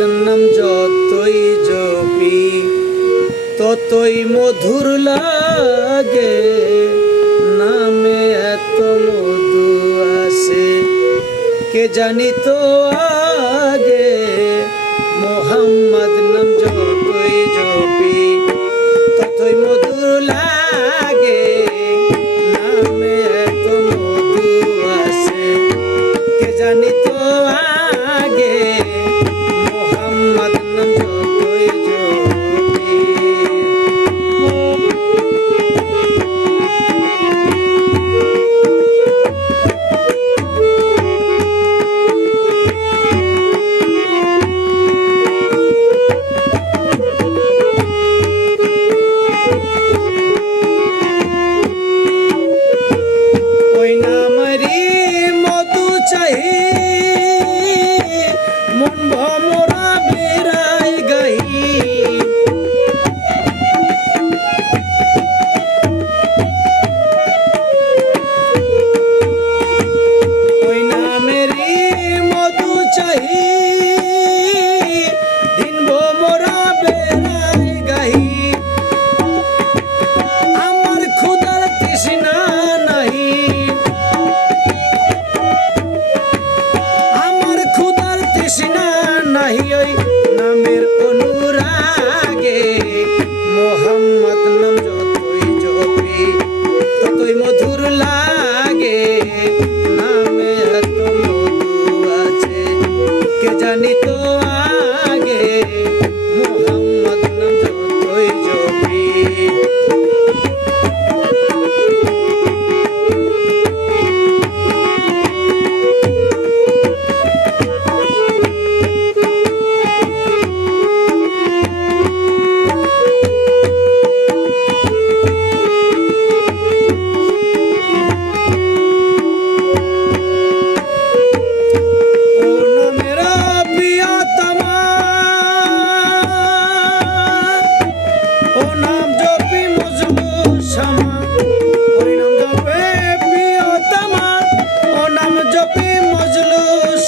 আল্লাহর নাম যতই জপি ততই মধুর লাগে। নামে এত মধু আসে কে জানি তো চাই। নাই ওই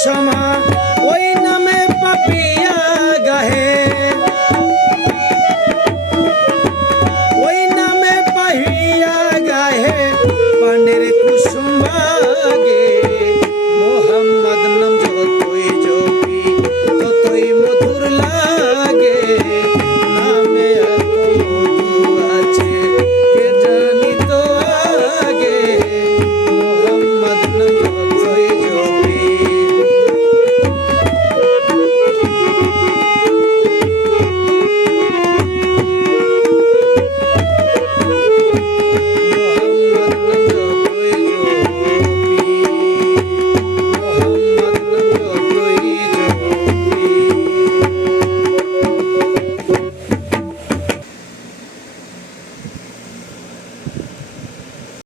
সমা ওই নামে পাপিয়া গাহে। ওই নামে পাহিয়া গাহে পানের কুসুমা